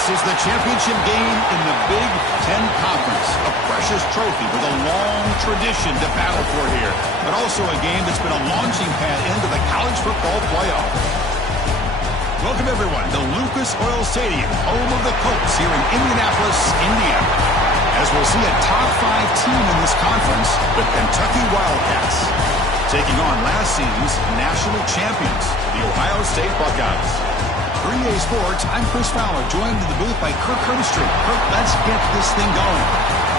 This is the championship game in the Big Ten Conference. A precious trophy with a long tradition to battle for here. But also a game that's been a launching pad into the college football playoff. Welcome, everyone, to Lucas Oil Stadium, home of the Colts here in Indianapolis, Indiana. As we'll see a top-5 team in this conference, the Kentucky Wildcats, taking on last season's national champions, the Ohio State Buckeyes. 3A Sports, I'm Chris Fowler, joined in the booth by Kirk Herbstreit. Kirk, let's get this thing going.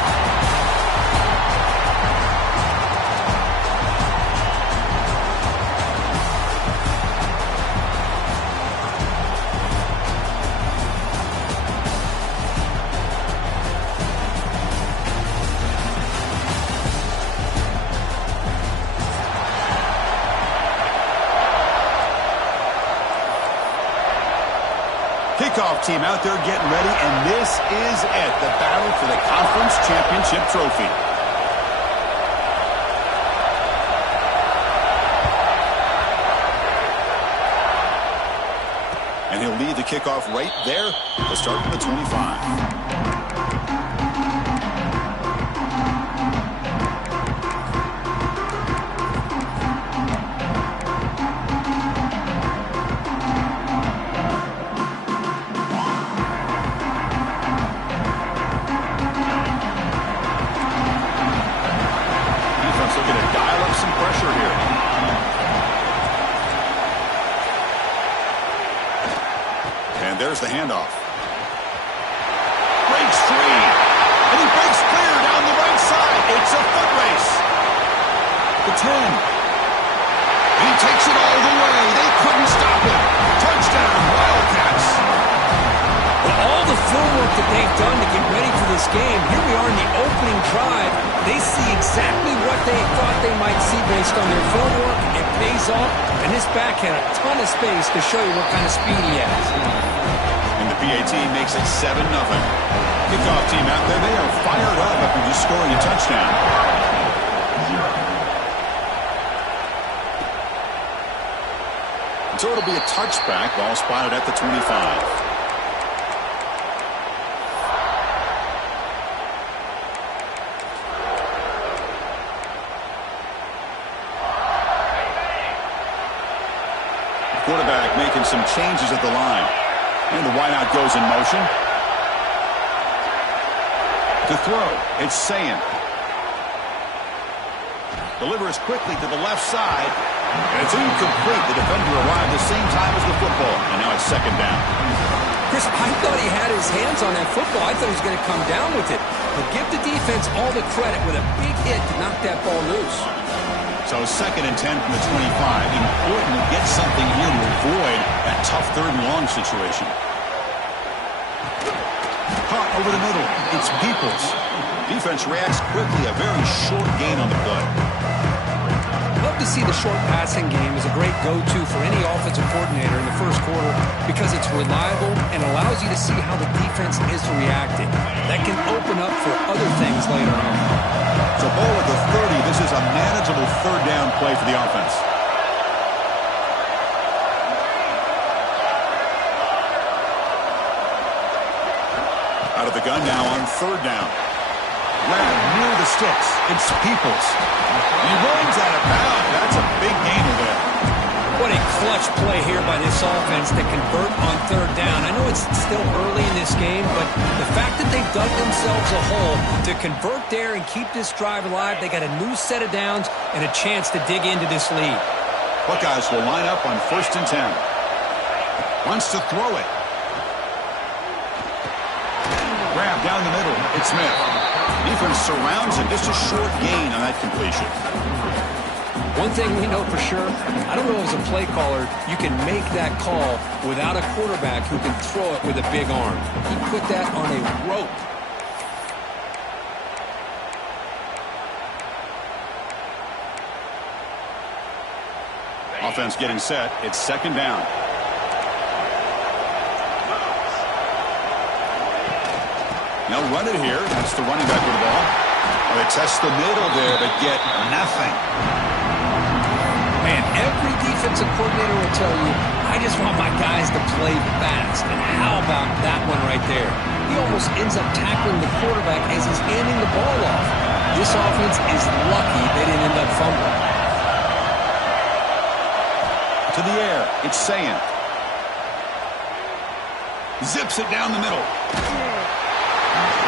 Kickoff team out there getting ready, and this is it, the battle for the conference championship trophy. And he'll lead the kickoff right there to start from the 25. There's the handoff. Breaks free. And he breaks clear down the right side. It's a foot race. The 10. He takes it all the way. They couldn't stop him. Touchdown, Wildcats. With all the film work that they've done to get ready for this game, here we are in the opening drive. They see exactly what they thought they might see based on their film work. It pays off, and this back had a ton of space to show you what kind of speed he has. And the PAT makes it 7-0. Kickoff team out there, they are fired up after just scoring a touchdown. So it'll be a touchback, ball spotted at the 25. Quarterback making some changes at the line. And the wideout goes in motion. To throw, it's Sayin. Delivers quickly to the left side. And it's incomplete. The defender arrived the same time as the football. And now it's second down. Chris, I thought he had his hands on that football. I thought he was going to come down with it. But give the defense all the credit with a big hit to knock that ball loose. So 2nd and 10 from the 25. Important to get something here to avoid that tough 3rd and long situation. Caught over the middle. It's Peoples. Defense reacts quickly. A very short gain on the play. Love to see the short passing game as a great go-to for any offensive coordinator in the first quarter because it's reliable and allows you to see how the defense is reacting. That can open up for other things later on. So ball at the 30. This is a manageable 3rd down play for the offense. Out of the gun now on 3rd down. Grab near the sticks. It's Peoples. He runs out of bounds. That's a big gainer there. What a clutch play here by this offense to convert on 3rd down. I know it's still early in this game, but the fact that they've dug themselves a hole to convert there and keep this drive alive, they got a new set of downs and a chance to dig into this lead. Buckeyes will line up on 1st and 10. Wants to throw it. Grab down the middle. It's Smith. Defense surrounds him. Just a short gain on that completion. One thing we know for sure, I don't know as a play caller, you can make that call without a quarterback who can throw it with a big arm. He put that on a rope. Offense getting set. It's 2nd down. Now run it here. That's the running back with the ball. They test the middle there, but get nothing. Man, every defensive coordinator will tell you, I just want my guys to play fast. And how about that one right there? He almost ends up tackling the quarterback as he's handing the ball off. This offense is lucky they didn't end up fumbling. To the air, it's Sayan. Zips it down the middle.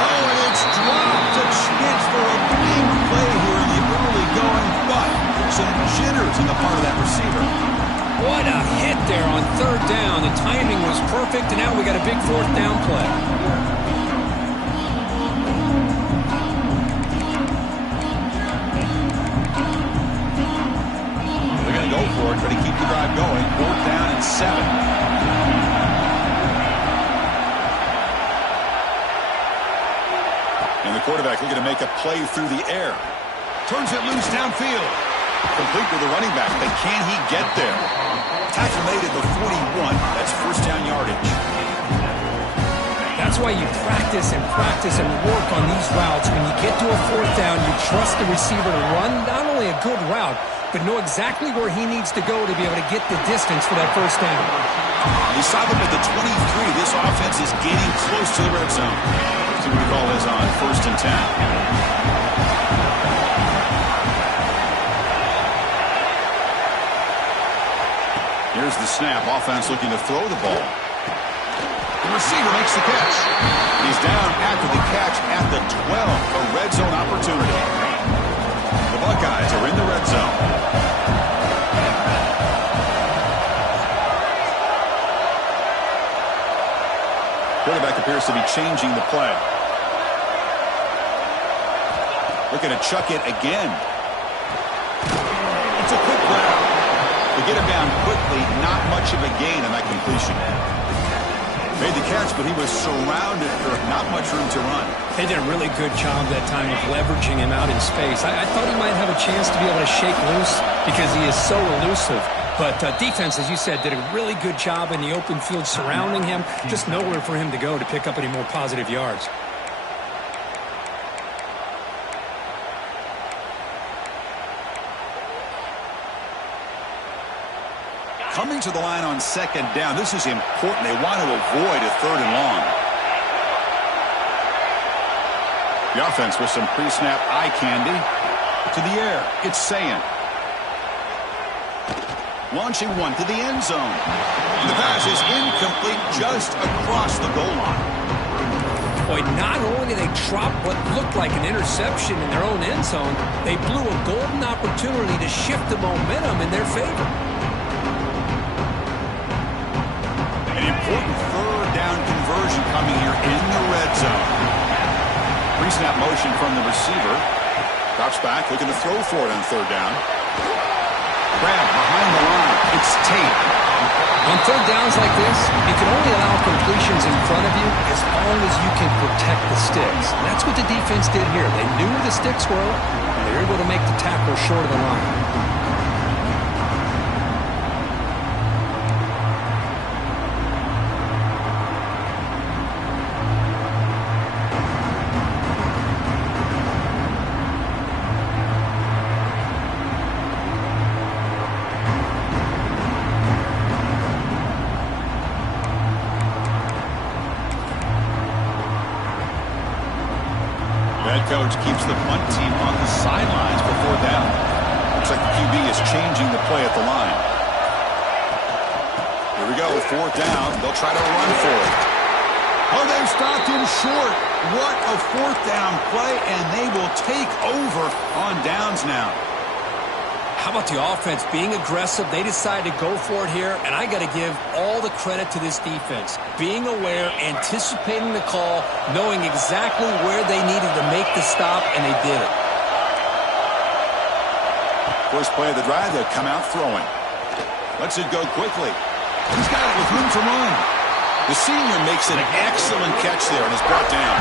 Oh, and it's dropped. A chance for a big play here in the early going, but some jitters on the part of that receiver. What a hit there on third down. The timing was perfect, and now we got a big fourth down play. They're going to go for it, try to keep the drive going. Fourth down and 7. And the quarterback looking to make a play through the air. Turns it loose downfield. Complete with the running back, but can he get there? Tackle made at the 41. That's first down yardage. That's why you practice and work on these routes. When you get to a fourth down, you trust the receiver to run not only a good route, but know exactly where he needs to go to be able to get the distance for that first down. You saw them at the 23. This offense is getting close to the red zone. So we call this on first and 10. Here's the snap. Offense looking to throw the ball. The receiver makes the catch. He's down after the catch at the 12. A red zone opportunity. The Buckeyes are in the red zone. Quarterback appears to be changing the play. Looking to chuck it again. It's a quick grab. They get him down quickly. Not much of a gain on that completion. Made the catch, but he was surrounded for not much room to run. They did a really good job that time of leveraging him out in space. I thought he might have a chance to be able to shake loose because he is so elusive. But defense, as you said, did a really good job in the open field surrounding him. Just nowhere for him to go to pick up any more positive yards. Coming to the line on second down. This is important. They want to avoid a third and long. The offense with some pre-snap eye candy. To the air. It's Sayan. Launching one to the end zone. The pass is incomplete just across the goal line. Boy, not only did they drop what looked like an interception in their own end zone, they blew a golden opportunity to shift the momentum in their favor. An important third down conversion coming here in the red zone. Pre-snap motion from the receiver. Drops back, looking to throw for it on third down. Grab behind the line. It's Tate. On third downs like this, you can only allow completions in front of you as long as you can protect the sticks. And that's what the defense did here. They knew where the sticks were, and they were able to make the tackle short of the line. Coach keeps the punt team on the sidelines before down. Looks like the QB is changing the play at the line. Here we go, fourth down. They'll try to run for it. Oh, they've stopped him short. What a fourth down play, and they will take over on downs now. How about the offense being aggressive? They decided to go for it here, and I got to give all the credit to this defense. Being aware, anticipating the call, knowing exactly where they needed to make the stop, and they did it. First play of the drive, they'll come out throwing. Lets it go quickly. He's got it with room to run. The senior makes an excellent catch there and is brought down.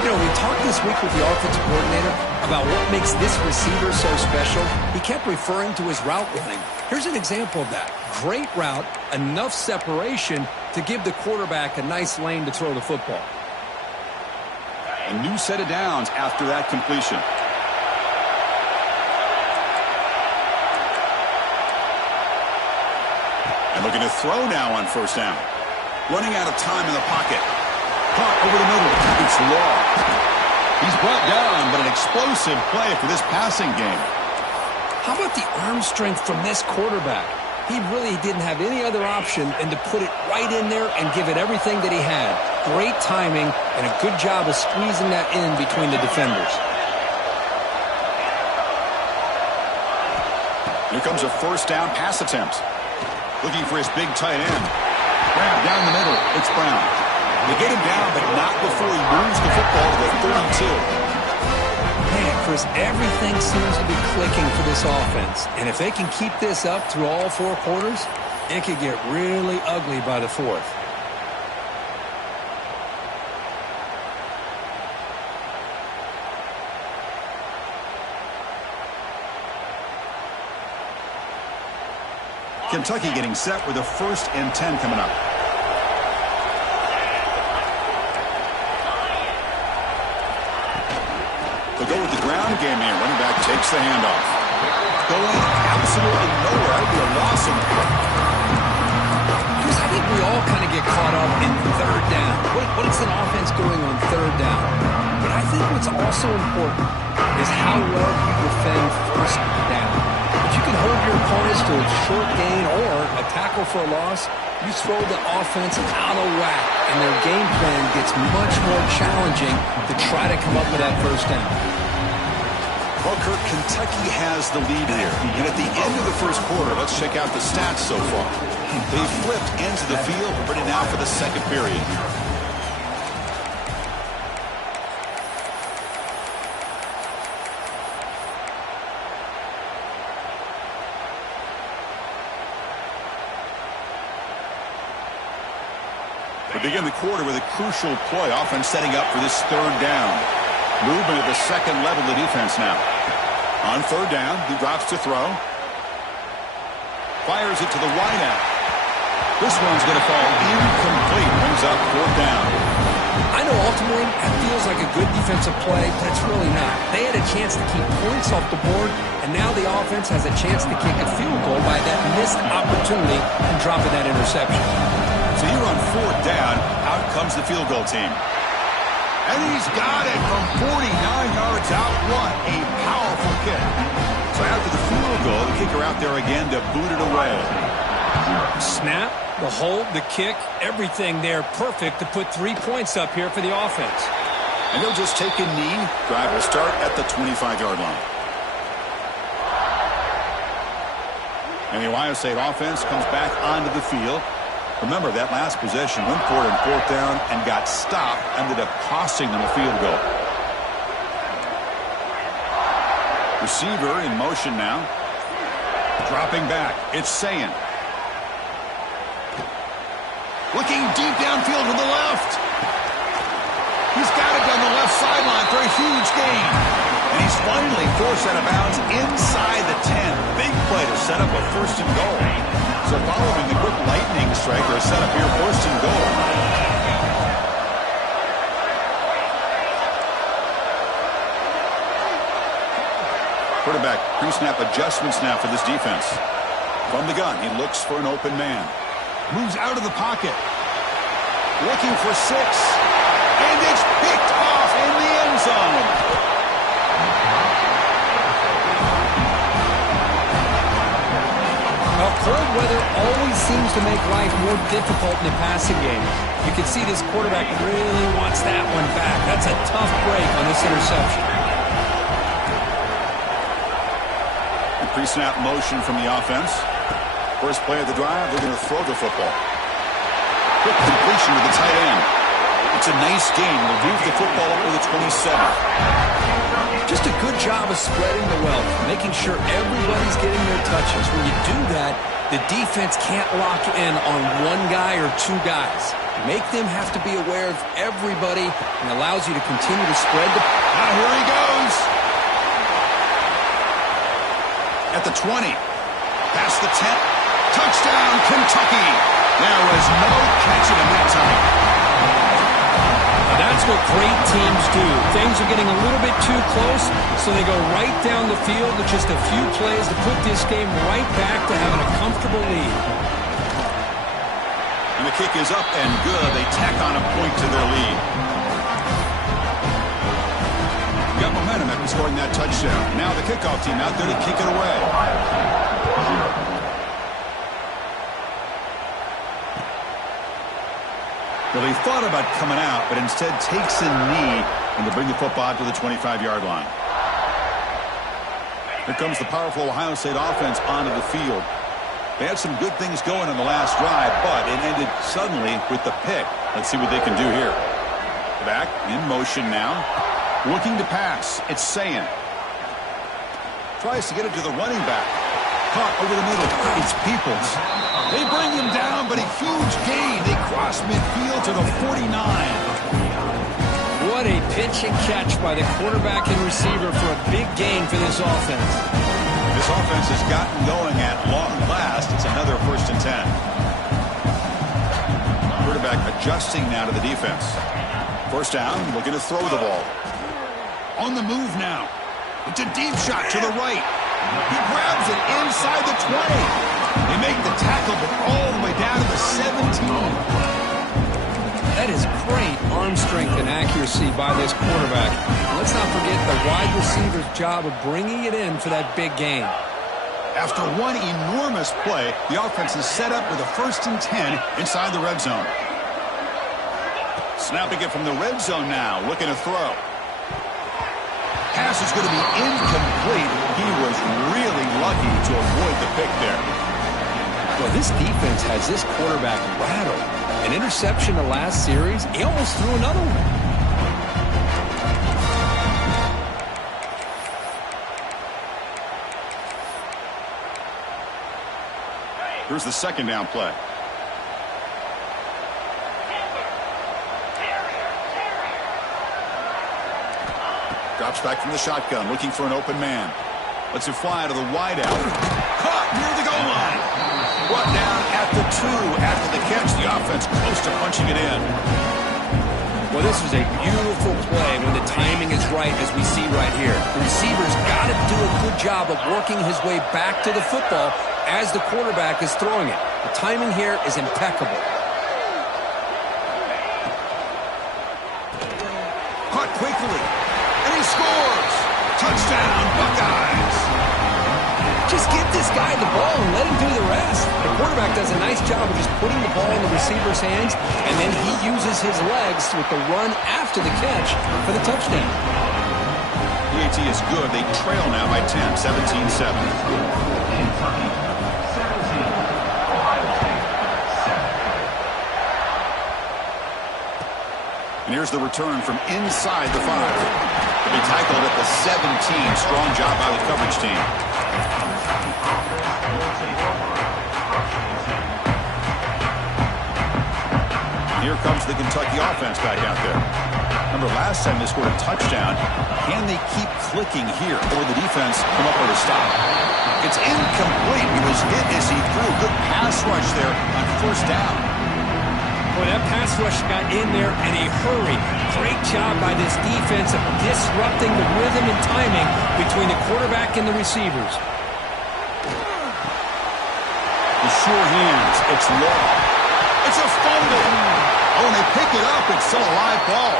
You know, we talked this week with the offensive coordinator about what makes this receiver so special. He kept referring to his route running. Here's an example of that. Great route, enough separation to give the quarterback a nice lane to throw the football. A new set of downs after that completion. And looking to throw now on first down. Running out of time in the pocket. Caught over the middle. It's Law. He's brought down, but an explosive play for this passing game. How about the arm strength from this quarterback? He really didn't have any other option than to put it right in there and give it everything that he had. Great timing and a good job of squeezing that in between the defenders. Here comes a first down pass attempt. Looking for his big tight end. Grab down the middle. It's Brown. They get him down, but not before he moves the football to the 32. Man, Chris, everything seems to be clicking for this offense. And if they can keep this up through all 4 quarters, it could get really ugly by the 4th. Kentucky getting set with a 1st and 10 coming up. They go with the ground game here. Running back takes the handoff. Going absolutely nowhere. That would be a loss in the play. Chris, I think we all kind of get caught up in 3rd down. What is an offense doing on 3rd down? But I think what's also important is how well you defend 1st down. If you can hold your opponents to a short gain or a tackle for a loss, you throw the offense out of whack, and their game plan gets much more challenging to try to come up with that 1st down. Well, Kirk, Kentucky has the lead here. And at the end of the 1st quarter, let's check out the stats so far. They flipped into the field, ready now for the 2nd period. We begin the quarter with a crucial play. Offense setting up for this 3rd down. Movement at the 2nd level of the defense now. On 3rd down, he drops to throw. Fires it to the wideout. This one's going to fall incomplete. Brings up 4th down. I know ultimately that feels like a good defensive play, but it's really not. They had a chance to keep points off the board, and now the offense has a chance to kick a field goal by that missed opportunity and dropping that interception. So here on 4th down, out comes the field goal team. And he's got it from 49 yards out. What a powerful kick. So after the field goal, the kicker out there again to boot it away. Snap, the hold, the kick, everything there perfect to put 3 points up here for the offense. And they'll just take a knee. Drive will start at the 25-yard line. And the Ohio State offense comes back onto the field. Remember, that last possession went for it on 4th down and got stopped, ended up costing them a field goal. Receiver in motion now. Dropping back. It's Sayin. Looking deep downfield to the left. He's got it down the left sideline for a huge gain. And he's finally forced out of bounds inside the 10. Big play to set up a 1st and goal. So following the quick lightning strike, they're set up here 1st and goal. Quarterback pre-snap adjustments now for this defense. From the gun, he looks for an open man. Moves out of the pocket. Looking for 6. And it's picked off in the end zone. Well, cold weather always seems to make life more difficult in the passing game. You can see this quarterback really wants that one back. That's a tough break on this interception. The pre-snap motion from the offense. First play of the drive, they're going to throw the football. Quick completion to the tight end. It's a nice game. They'll move the football up to the 27. Just a good job of spreading the wealth, making sure everybody's getting their touches. When you do that, the defense can't lock in on one guy or 2 guys. Make them have to be aware of everybody and allows you to continue to spread the... Now here he goes. At the 20. Past the 10. Touchdown, Kentucky. There was no catching him that time. That's what great teams do. Things are getting a little bit too close, so they go right down the field with just a few plays to put this game right back to having a comfortable lead. And the kick is up and good. They tack on a point to their lead. Got momentum after scoring that touchdown. Now the kickoff team out there to kick it away. Well, he thought about coming out, but instead takes a knee and to bring the football to the 25-yard line. Here comes the powerful Ohio State offense onto the field. They had some good things going on the last drive, but it ended suddenly with the pick. Let's see what they can do here. Back in motion now. Looking to pass. It's Sayan. Tries to get it to the running back. Caught over the middle. It's Peoples. They bring him down, but a huge gain. They cross midfield to the 49. What a pitch and catch by the quarterback and receiver for a big gain for this offense. This offense has gotten going at long last. It's another 1st and 10. Quarterback adjusting now to the defense. First down, looking to throw the ball. On the move now. It's a deep shot to the right. He grabs it inside the 20. They make the tackle, but all the way down to the 17. That is great arm strength and accuracy by this quarterback. Let's not forget the wide receiver's job of bringing it in for that big gain. After one enormous play, the offense is set up with a 1st and 10 inside the red zone. Snapping it from the red zone now, looking to throw. Pass is going to be incomplete. He was really lucky to avoid the pick there. Well, this defense has this quarterback rattled. An interception the last series, he almost threw another one. Here's the 2nd down play. Drops back from the shotgun, looking for an open man. Lets it fly to the wideout. Caught near the goal line. Brought down at the 2 after the catch. The offense close to punching it in. Well, this was a beautiful play when the timing is right, as we see right here. The receiver's got to do a good job of working his way back to the football as the quarterback is throwing it. The timing here is impeccable. Caught quickly. And he scores! Touchdown, Buckeyes! Just get this guy the ball and let him do the rest. The quarterback does a nice job of just putting the ball in the receiver's hands, and then he uses his legs with the run after the catch for the touchdown. PAT is good. They trail now by 10, 17-7. And here's the return from inside the 5. To be tackled at the 17. Strong job by the coverage team. Here comes the Kentucky offense back out there. Remember last time they scored a touchdown. Can they keep clicking here, or the defense come up with a stop? It's incomplete. He was hit as he threw. Good pass rush there on 1st down. Boy, that pass rush got in there in a hurry. Great job by this defense of disrupting the rhythm and timing between the quarterback and the receivers. The sure hands. It's low. It's a fumble. Oh, and they pick it up. It's still a live ball.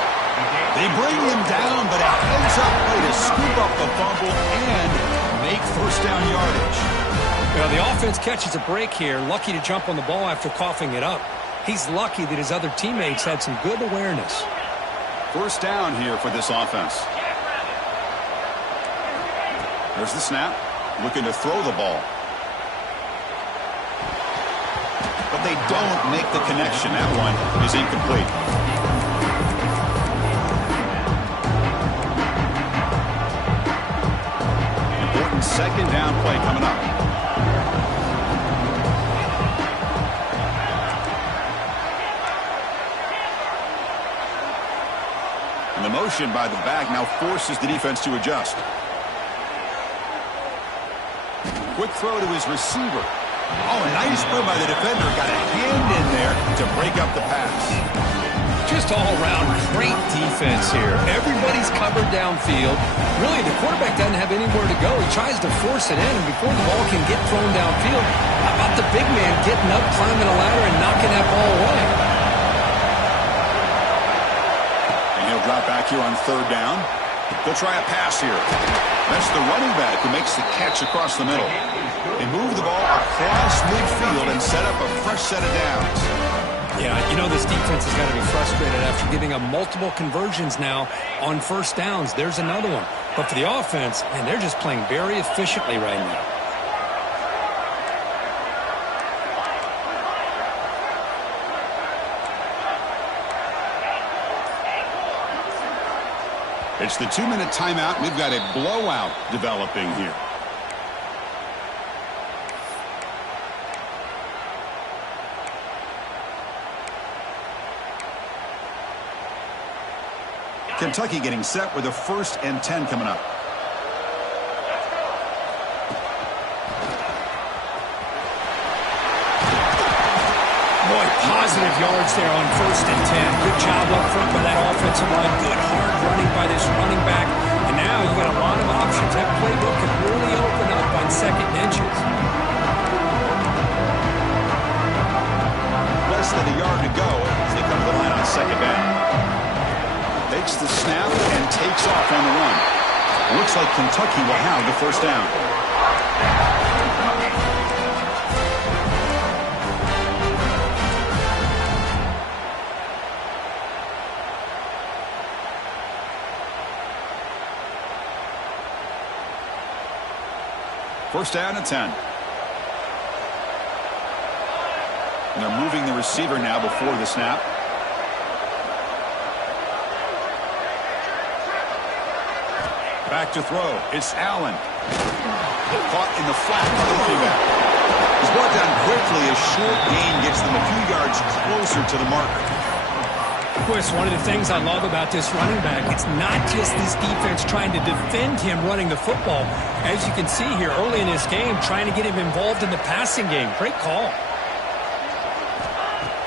They bring him down, but a heads-up play to scoop up the fumble and make 1st down yardage. Well, the offense catches a break here. Lucky to jump on the ball after coughing it up. He's lucky that his other teammates had some good awareness. 1st down here for this offense. There's the snap. Looking to throw the ball. But they don't make the connection. That one is incomplete. Important 2nd down play coming up. And the motion by the back now forces the defense to adjust. Quick throw to his receiver. Oh, a nice play by the defender. Got a hand in there to break up the pass. Just all around great defense here. Everybody's covered downfield. Really, the quarterback doesn't have anywhere to go. He tries to force it in, and before the ball can get thrown downfield, how about the big man getting up, climbing a ladder, and knocking that ball away? And he'll drop back here on third down. They'll try a pass here. That's the running back who makes the catch across the middle. They move the ball across midfield and set up a fresh set of downs. Yeah, you know this defense has got to be frustrated after giving up multiple conversions now on first downs. There's another one. But for the offense, man, they're just playing very efficiently right now. It's the 2-minute timeout. We've got a blowout developing here. Kentucky getting set with a 1st and 10 coming up. Boy, positive yards there on 1st and 10. Good job up front by that offensive line. Good hard running by this running back. And now you got a lot of options. That playbook can really open up on 2nd and inches. Less than a yard to go as they come to the line on 2nd down. Takes the snap and takes off on the run. Looks like Kentucky will have the 1st down. First down and 10. And they're moving the receiver now before the snap. Back to throw. It's Allen. Caught in the flat by the running back. He's brought down quickly. A short gain gets them a few yards closer to the marker. Of course, one of the things I love about this running back, it's not just this defense trying to defend him running the football. As you can see here early in this game, trying to get him involved in the passing game. Great call.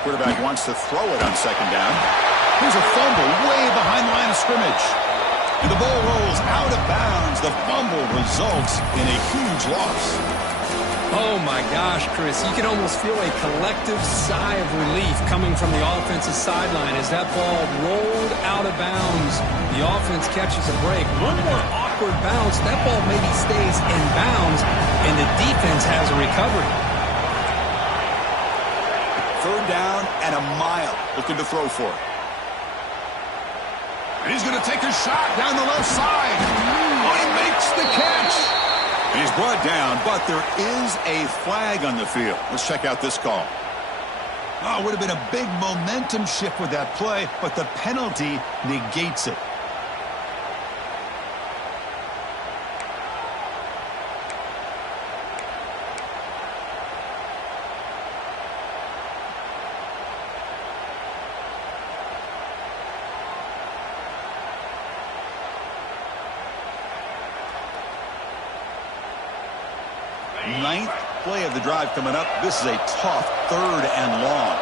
Quarterback wants to throw it on 2nd down. Here's a fumble way behind the line of scrimmage. And the ball rolls out of bounds. The fumble results in a huge loss. Oh, my gosh, Chris. You can almost feel a collective sigh of relief coming from the offensive sideline as that ball rolled out of bounds. The offense catches a break. One more awkward bounce. That ball maybe stays in bounds, and the defense has a recovery. 3rd down and a mile. Looking to throw for it. And he's going to take a shot down the left side. Oh, he makes the catch. And he's brought down, but there is a flag on the field. Let's check out this call. Oh, it would have been a big momentum shift with that play, but the penalty negates it. Ninth play of the drive coming up. This is a tough 3rd and long.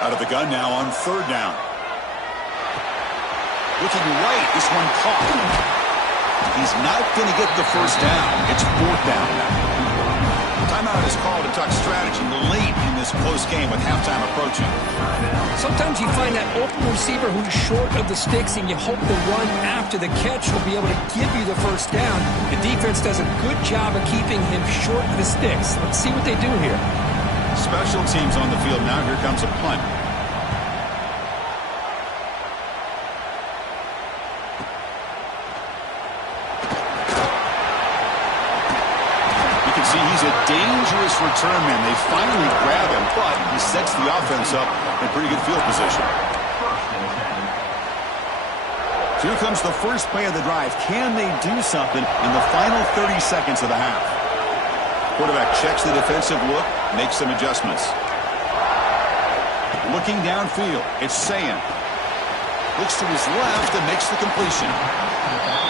Out of the gun now on 3rd down. Looking right. This one caught. He's not going to get the 1st down. It's 4th down now. Timeout is called to talk strategy late in this close game with halftime approaching. Sometimes you find that open receiver who's short of the sticks, and you hope the run after the catch will be able to give you the 1st down. The defense does a good job of keeping him short of the sticks. Let's see what they do here. Special teams on the field now. Here comes a punt. See, he's a dangerous return man. They finally grab him, but he sets the offense up in pretty good field position. Here comes the first play of the drive. Can they do something in the final 30 seconds of the half? Quarterback checks the defensive look, makes some adjustments. Looking downfield, it's Sayan. Looks to his left and makes the completion.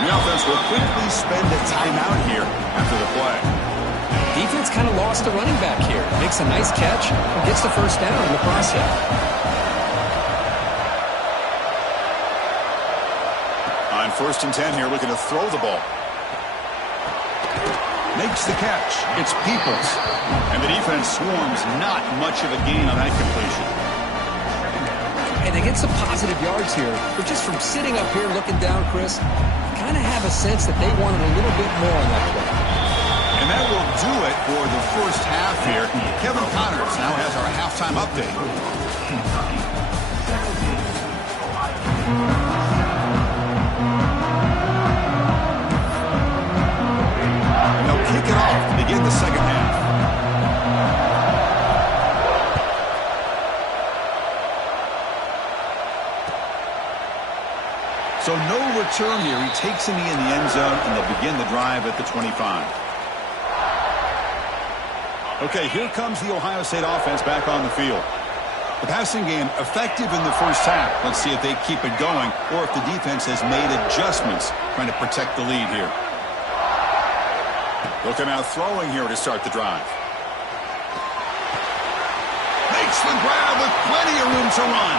The offense will quickly spend a timeout here after the play. Defense kind of lost the running back here. Makes a nice catch and gets the first down in the process. On 1st and 10 here, looking to throw the ball. Makes the catch. It's Peoples. And the defense swarms. Not much of a gain on that completion. And they get some positive yards here. But just from sitting up here looking down, Chris, kind of have a sense that they wanted a little bit more on that play. And that will do it for the first half here. Kevin Connors now has our halftime update. And they'll kick it off to begin the second half. So no return here. He takes a knee in the end zone, and they'll begin the drive at the 25. Okay, here comes the Ohio State offense back on the field. The passing game effective in the first half. Let's see if they keep it going or if the defense has made adjustments trying to protect the lead here. Looking out throwing here to start the drive. Makes the grab with plenty of room to run.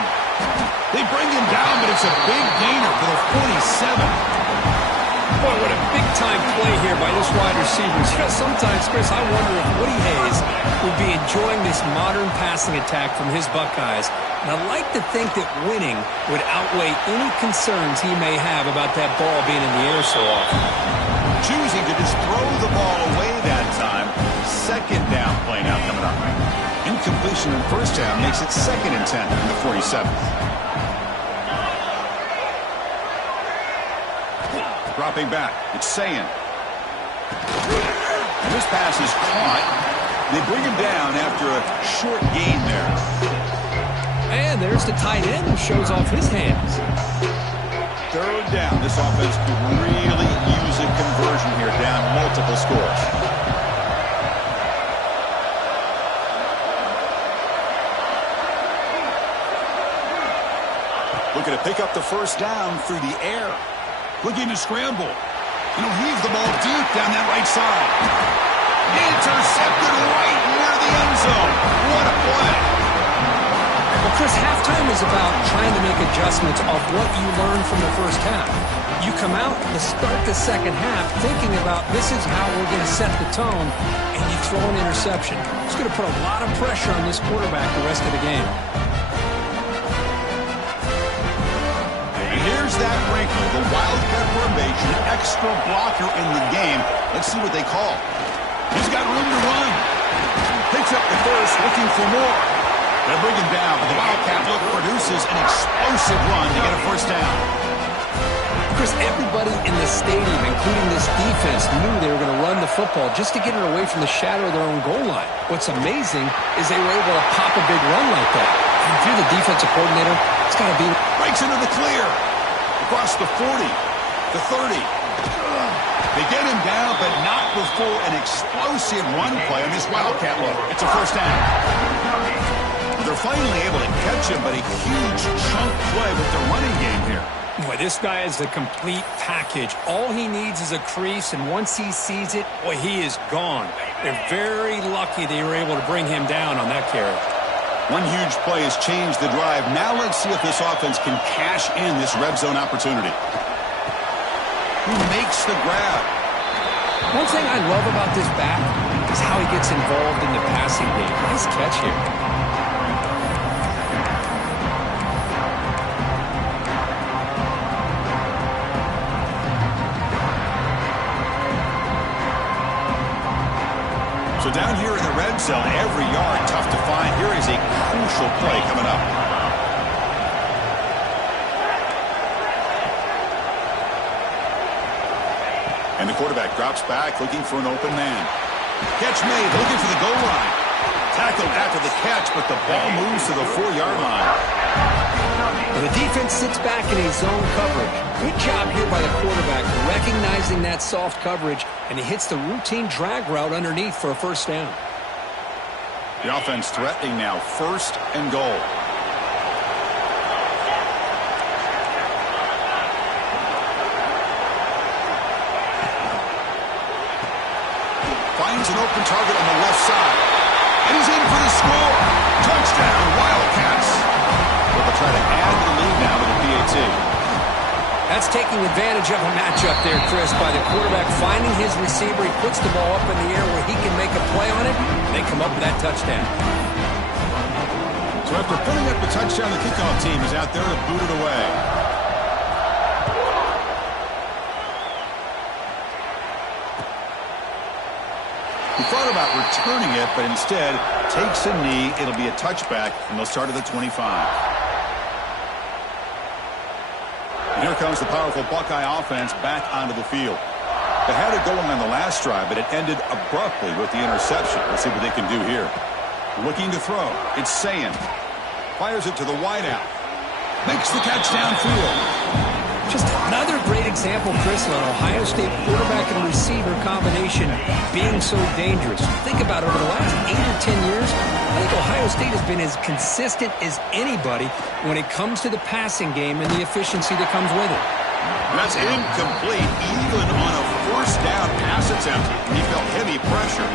They bring him down, but it's a big gainer for the 47. Boy, what a big-time play here by this wide receiver. You know, sometimes, Chris, I wonder if Woody Hayes would be enjoying this modern passing attack from his Buckeyes. And I'd like to think that winning would outweigh any concerns he may have about that ball being in the air so often. Choosing to just throw the ball away that time. Second down play now coming up. Incompletion in first down makes it 2nd and 10 in the 47th. Dropping back, it's Sayin. And this pass is caught. They bring him down after a short gain there. And there's the tight end who shows off his hands. 3rd down. This offense could really use a conversion here, down multiple scores. Looking to pick up the first down through the air. Looking to scramble. And he'll heave the ball deep down that right side. Intercepted right near the end zone. What a play. Well, Chris, halftime is about trying to make adjustments off what you learned from the first half. You come out to start the second half thinking about this is how we're going to set the tone, and you throw an interception. It's going to put a lot of pressure on this quarterback the rest of the game. Here's that wrinkle, the Wildcat formation, extra blocker in the game. Let's see what they call. He's got room to run. Picks up the first, looking for more. They'll bring him down, but the Wildcat look produces an explosive run to get a first down. Chris, everybody in the stadium, including this defense, knew they were going to run the football just to get it away from the shadow of their own goal line. What's amazing is they were able to pop a big run like that. And if you're the defensive coordinator, it's got to be... Breaks into the clear. Across the 40, the 30. They get him down, but not before an explosive run play on this Wildcat look. It's a first down. They're finally able to catch him, but a huge chunk play with the running game here. Boy, this guy is a complete package. All he needs is a crease, and once he sees it, boy, he is gone. They're very lucky they were able to bring him down on that carry. One huge play has changed the drive. Now let's see if this offense can cash in this red zone opportunity. Who makes the grab? One thing I love about this back is how he gets involved in the passing game. Nice catch here. So down here in the red zone, every yard tough to find. Here is a crucial play coming up. And the quarterback drops back, looking for an open man. Catch made, looking for the goal line. Tackled after the catch, but the ball moves to the 4-yard line. And the defense sits back in a zone coverage. Good job here by the quarterback, recognizing that soft coverage, and he hits the routine drag route underneath for a first down. The offense threatening now, 1st and goal. finds an open target on the left side. And he's in for the score. Touchdown, Wildcats. But they'll try to add to the lead now with a PAT. That's taking advantage of a matchup there, Chris, by the quarterback finding his receiver. He puts the ball up in the air where he can make a play on it, and they come up with that touchdown. So after putting up the touchdown, the kickoff team is out there to boot it away. He thought about returning it, but instead takes a knee. It'll be a touchback, and they'll start at the 25. And here comes the powerful Buckeye offense back onto the field. They had it going on the last drive, but it ended abruptly with the interception. Let's see what they can do here. Looking to throw. It's Sayin. Fires it to the wideout. Makes the catch downfield. Just another great example, Chris, of an Ohio State quarterback and receiver combination being so dangerous. Think about it, over the last 8 or 10 years, I think Ohio State has been as consistent as anybody when it comes to the passing game and the efficiency that comes with it. That's incomplete, even on a first down pass attempt. He felt heavy pressure.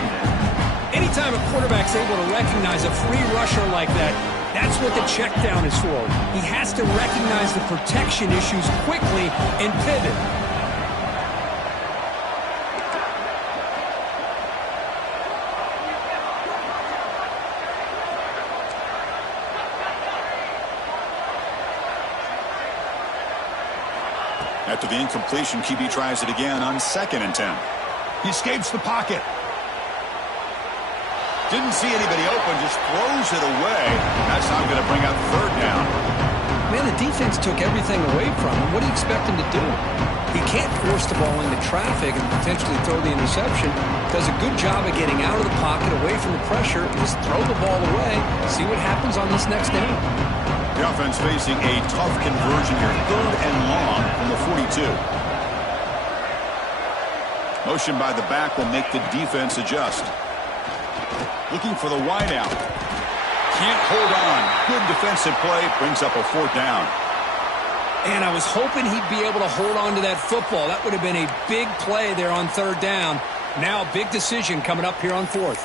Anytime a quarterback's able to recognize a free rusher like that, that's what the check down is for. He has to recognize the protection issues quickly and pivot. After the incompletion, QB tries it again on 2nd and 10. He escapes the pocket. Didn't see anybody open, just throws it away. That's not going to bring up 3rd down. Man, the defense took everything away from him. What do you expect him to do? He can't force the ball into traffic and potentially throw the interception. Does a good job of getting out of the pocket, away from the pressure, just throw the ball away, see what happens on this next down. The offense facing a tough conversion here. 3rd and long from the 42. Motion by the back will make the defense adjust. Looking for the wideout. Can't hold on. Good defensive play. Brings up a 4th down. And I was hoping he'd be able to hold on to that football. That would have been a big play there on 3rd down. Now a big decision coming up here on 4th.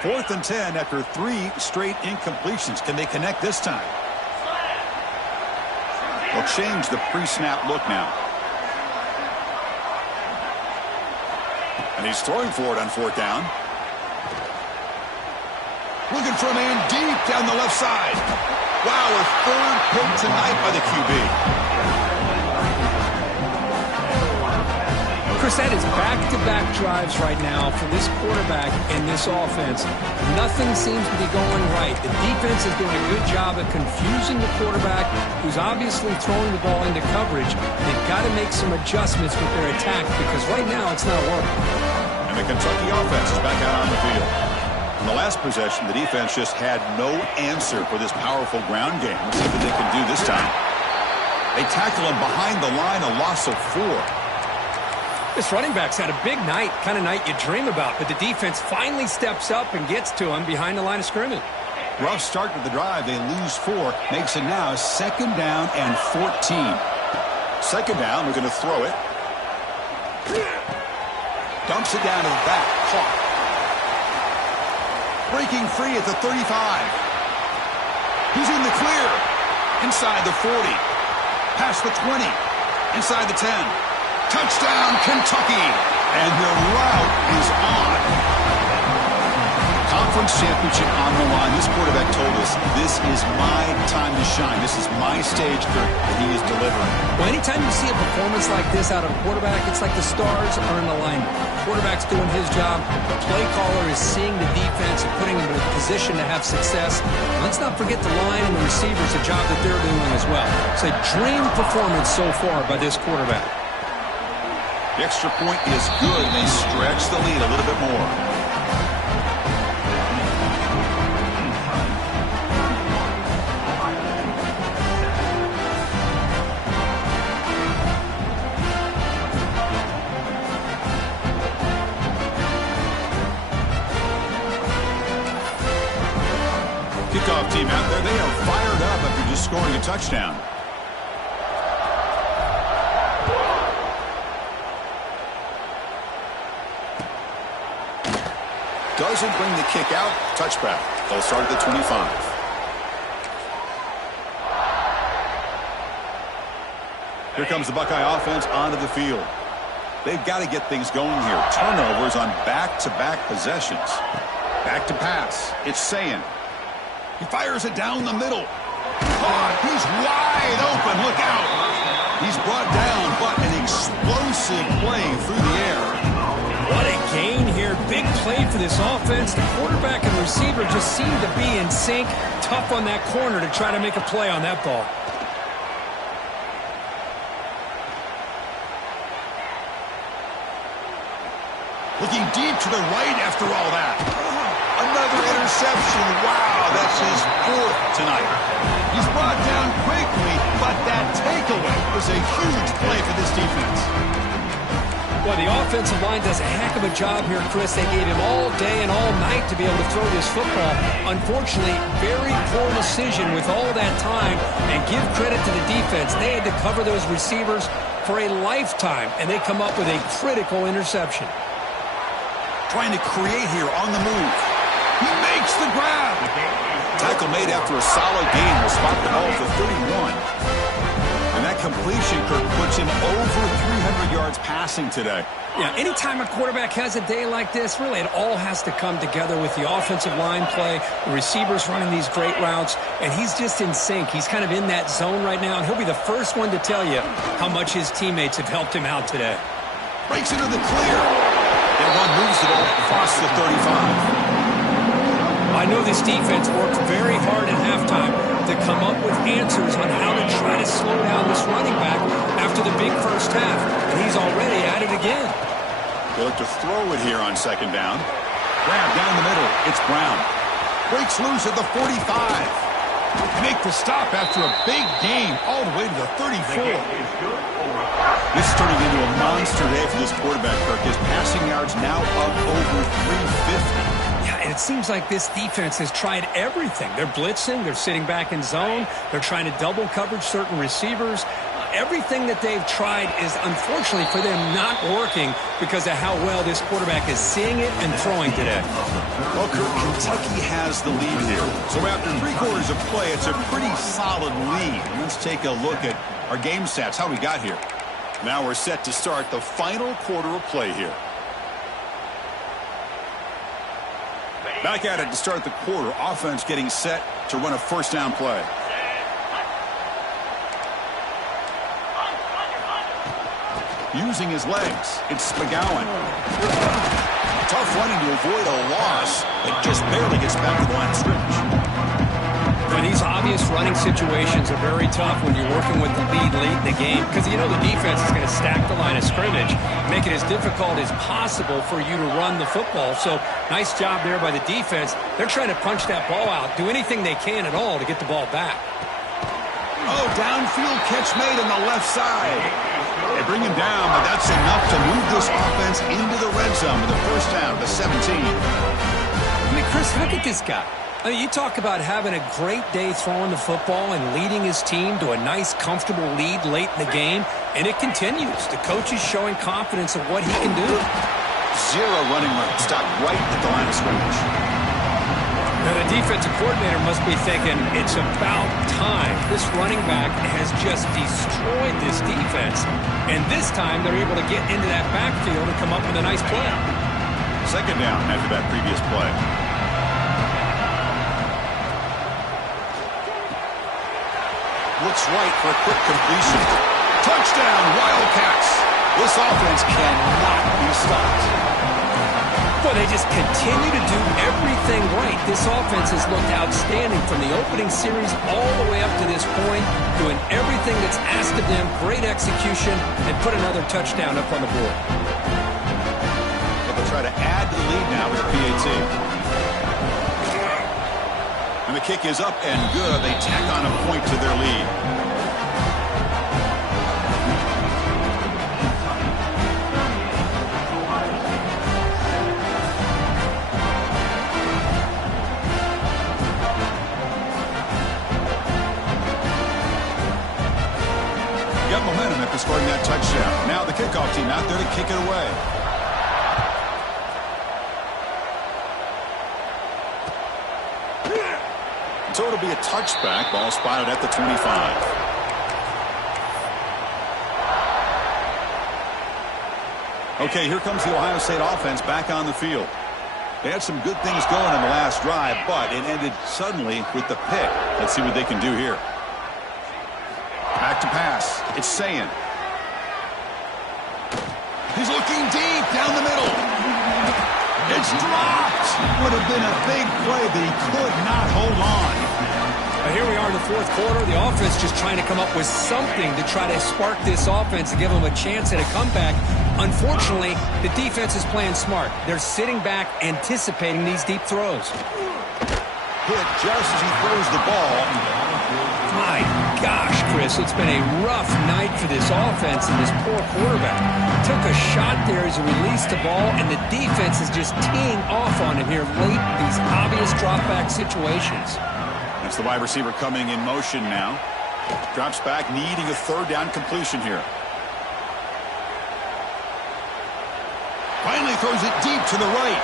Fourth and 10 after 3 straight incompletions. Can they connect this time? They'll change the pre-snap look now. And he's throwing for it on 4th down. Looking for a man deep down the left side. Wow, a 3rd pick tonight by the QB. Chris, that is back-to-back drives right now for this quarterback and this offense. Nothing seems to be going right. The defense is doing a good job of confusing the quarterback, who's obviously throwing the ball into coverage. They've got to make some adjustments with their attack because right now it's not working. And the Kentucky offense is back out on the field. In the last possession, the defense just had no answer for this powerful ground game. Let's see what they can do this time. They tackle him behind the line, a loss of 4. This running back's had a big night, kind of night you dream about, but the defense finally steps up and gets to him behind the line of scrimmage. Rough start to the drive. They lose 4. Makes it now 2nd down and 14. 2nd down, we're going to throw it. Dumps it down to the back. Caught. Breaking free at the 35. He's in the clear. Inside the 40. Past the 20. Inside the 10. Touchdown, Kentucky. And the route is on. Conference championship on the line. This quarterback told us, this is my time to shine. This is my stage, Kirk, and he is delivering. Well, anytime you see a performance like this out of a quarterback, it's like the stars are in alignment. Quarterback's doing his job. The play caller is seeing the defense and putting him in a position to have success. Let's not forget the line and the receivers, the job that they're doing as well. It's a dream performance so far by this quarterback. The extra point is good. They stretch the lead a little bit more. Kickoff team out there. They are fired up after just scoring a touchdown. doesn't bring the kick out. Touchback. They'll start at the 25. Here comes the Buckeye offense onto the field. They've got to get things going here. Turnovers on back-to-back possessions. Back to pass. It's Sayin. He fires it down the middle. Caught. He's wide open. Look out. He's brought down, but an explosive play through the air. What a gain here. Big play for this offense. The quarterback and receiver just seem to be in sync. Tough on that corner to try to make a play on that ball. Looking deep to the right after all that. Another interception. Wow, that's his fourth tonight. He's brought down quickly, but that takeaway was a huge play for this defense. Well, the offensive line does a heck of a job here, Chris. They gave him all day and all night to be able to throw this football. Unfortunately, very poor decision with all that time. And give credit to the defense. They had to cover those receivers for a lifetime, and they come up with a critical interception. Trying to create here on the move. He makes the grab. Tackle made after a solid gain will spot the ball for 31. And that completion, Kirk, puts him over 300 yards passing today. Yeah, anytime a quarterback has a day like this, really it all has to come together with the offensive line play, the receivers running these great routes, and he's just in sync. He's kind of in that zone right now, and he'll be the first one to tell you how much his teammates have helped him out today. Breaks into the clear. And one moves the ball across the 35. I know this defense worked very hard at halftime to come up with answers on how to try to slow down this running back after the big first half. And he's already at it again. They look to throw it here on second down. Grab down the middle. It's Brown. Breaks loose at the 45. Make the stop after a big gain all the way to the 34. This is turning into a monster day for this quarterback, Kirk. His passing yards now up over 350. Yeah, and it seems like this defense has tried everything. They're blitzing. They're sitting back in zone. They're trying to double coverage certain receivers. Everything that they've tried is, unfortunately for them, not working because of how well this quarterback is seeing it and throwing today. Well, Kirk, Kentucky has the lead here. So after 3 quarters of play, it's a pretty solid lead. Let's take a look at our game stats, how we got here. Now we're set to start the final quarter of play here. Back at it to start the quarter. Offense getting set to run a first down play. Using his legs, it's McGowan. Tough running to avoid a loss. It just barely gets back to the line of scrimmage. Well, these obvious running situations are very tough when you're working with the lead late in the game because you know the defense is going to stack the line of scrimmage, make it as difficult as possible for you to run the football. So nice job there by the defense. They're trying to punch that ball out, do anything they can at all to get the ball back. Oh, downfield catch made on the left side. They bring him down, but that's enough to move this offense into the red zone with a first down to 17. I mean, Chris, look at this guy. I mean, you talk about having a great day throwing the football and leading his team to a nice, comfortable lead late in the game, and it continues. The coach is showing confidence of what he can do. 0 running room, stopped right at the line of scrimmage. Now, the defensive coordinator must be thinking, it's about time. This running back has just destroyed this defense. And this time, they're able to get into that backfield and come up with a nice play. Second down after that previous play. Looks right for a quick completion. Touchdown, Wildcats. This offense cannot be stopped. Well, they just continue to do everything right. This offense has looked outstanding from the opening series all the way up to this point, doing everything that's asked of them, great execution, and put another touchdown up on the board. They'll try to add to the lead now with a PAT. And the kick is up and good. They tack on a point to their lead. Got momentum after scoring that touchdown. Now the kickoff team out there to kick it away. be a touchback. Ball spotted at the 25. Okay, here comes the Ohio State offense back on the field. They had some good things going on the last drive, but it ended suddenly with the pick. Let's see what they can do here. Back to pass. It's Sayin. He's looking deep down the middle. It's dropped. Would have been a big play, but he could not hold on. Here we are in the fourth quarter. The offense just trying to come up with something to try to spark this offense and give them a chance at a comeback. Unfortunately, the defense is playing smart. They're sitting back, anticipating these deep throws. Hit just as he throws the ball. My gosh, Chris, it's been a rough night for this offense and this poor quarterback. Took a shot there as he released the ball, and the defense is just teeing off on him here late in these obvious drop-back situations. That's the wide receiver coming in motion now. Drops back, needing a third down completion here. Finally throws it deep to the right.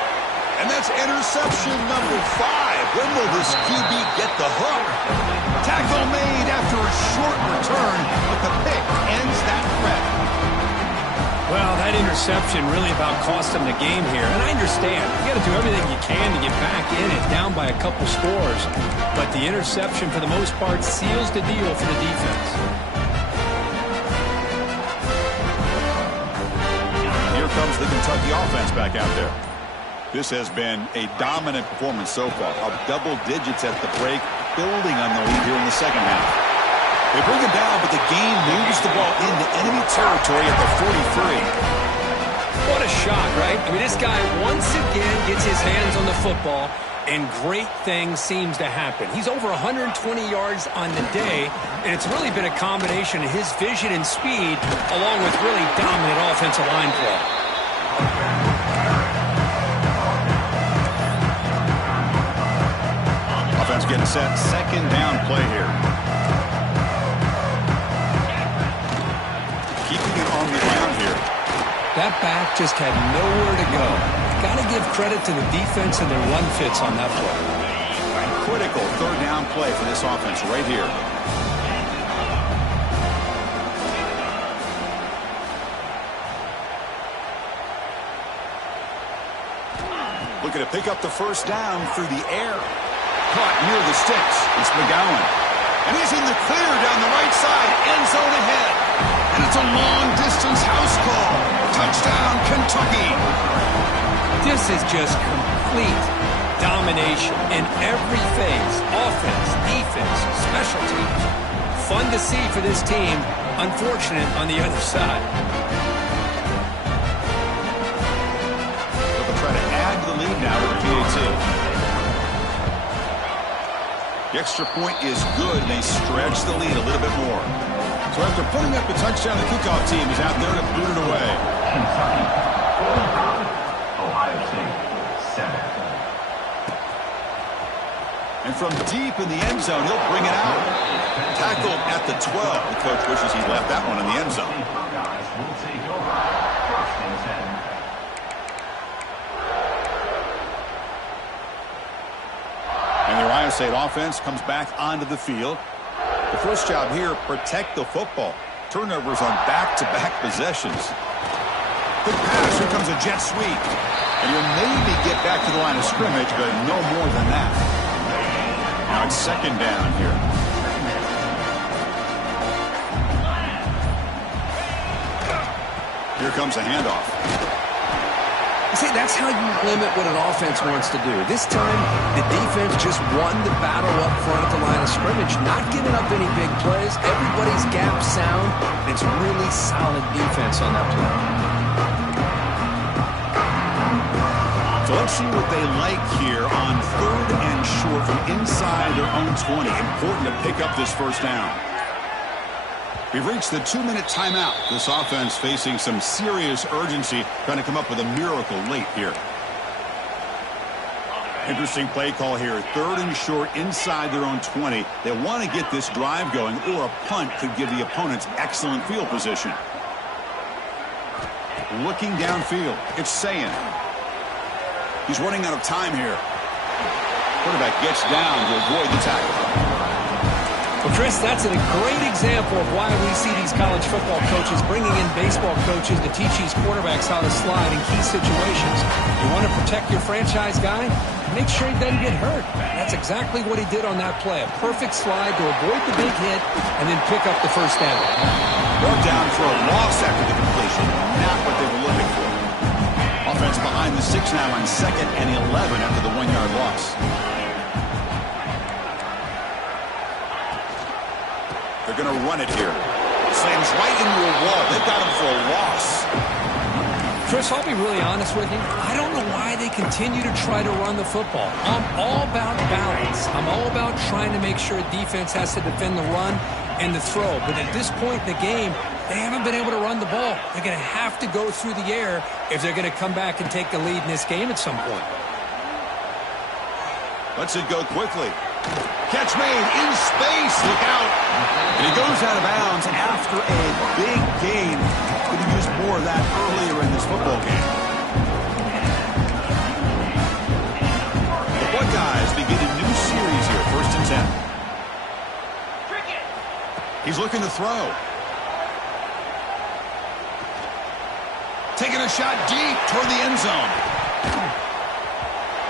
And that's interception number 5. When will this QB get the hook? Tackle made after a short return, but the pick ends that threat. Well, that interception really about cost them the game here. And I understand. You got to do everything you can to get back in it, down by a couple scores. But the interception, for the most part, seals the deal for the defense. Here comes the Kentucky offense back out there. This has been a dominant performance so far. Up double digits at the break, building on the lead here in the second half. They bring it down, but the game moves the ball into enemy territory at the 43. What a shot, right? I mean, this guy once again gets his hands on the football, and great things seems to happen. He's over 120 yards on the day, and it's really been a combination of his vision and speed, along with really dominant offensive line play. Offense getting set. Second down play here. Keeping it on the ground here. That back just had nowhere to go. Got to give credit to the defense and their run fits on that play. Critical third down play for this offense right here. Looking to pick up the first down through the air. Caught near the sticks. It's McGowan. And he's in the clear down the right side. End zone ahead. And it's a long-distance house call. Touchdown, Kentucky. This is just complete domination in every phase. Offense, defense, special teams. Fun to see for this team. Unfortunate on the other side. They'll try to add to the lead now with a PAT. The extra point is good, and they stretch the lead a little bit more. So after putting up the touchdown, the kickoff team is out there to boot it away. Kentucky, Ohio State, 7. And from deep in the end zone, he'll bring it out. Tackled at the 12. The coach wishes he left that one in the end zone. Will take over. First and 10. And the Ohio State offense comes back onto the field. The first job here, protect the football. Turnovers on back-to-back possessions. Quick pass, here comes a jet sweep. And you'll maybe get back to the line of scrimmage, but no more than that. Now it's second down here. Here comes a handoff. See, that's how you limit what an offense wants to do. This time, the defense just won the battle up front at the line of scrimmage, not giving up any big plays. Everybody's gap sound. It's really solid defense on that play. So let's see what they like here on third and short from inside their own 20. Important to pick up this first down. We've reached the 2-minute timeout. This offense facing some serious urgency, trying to come up with a miracle late here. Interesting play call here. Third and short inside their own 20. They want to get this drive going, or a punt could give the opponents excellent field position. Looking downfield. It's Sayin. He's running out of time here. Quarterback gets down to avoid the tackle. Well, Chris, that's a great example of why we see these college football coaches bringing in baseball coaches to teach these quarterbacks how to slide in key situations. You want to protect your franchise guy? Make sure he doesn't get hurt. That's exactly what he did on that play. A perfect slide to avoid the big hit and then pick up the first down. Brought down for a loss after the completion. Not what they were looking for. Offense behind the 6 now on 2nd and 11 after the 1-yard loss. They're going to run it here. Slams right into a wall. They've got him for a loss. Chris, I'll be really honest with you. I don't know why they continue to try to run the football. I'm all about balance. I'm all about trying to make sure defense has to defend the run and the throw. But at this point in the game, they haven't been able to run the ball. They're going to have to go through the air if they're going to come back and take the lead in this game at some point. Lets it go quickly. Catch made in space. Look out. And he goes out of bounds after a big gain. Could have used more of that earlier in this football game. The Buckeyes begin a new series here. 1st and 10. He's looking to throw. Taking a shot deep toward the end zone.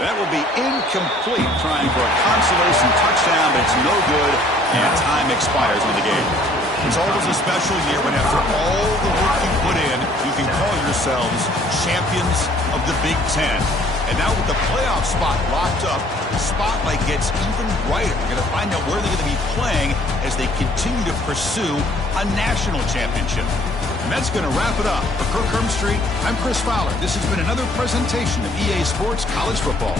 That will be incomplete, trying for a consolation touchdown, but it's no good, and time expires on the game. It's always a special year when after all the work you put in, you can call yourselves champions of the Big Ten. And now with the playoff spot locked up, the spotlight gets even brighter. We're going to find out where they're going to be playing as they continue to pursue a national championship. And that's going to wrap it up. For Kirk Street, I'm Chris Fowler. This has been another presentation of EA Sports College Football.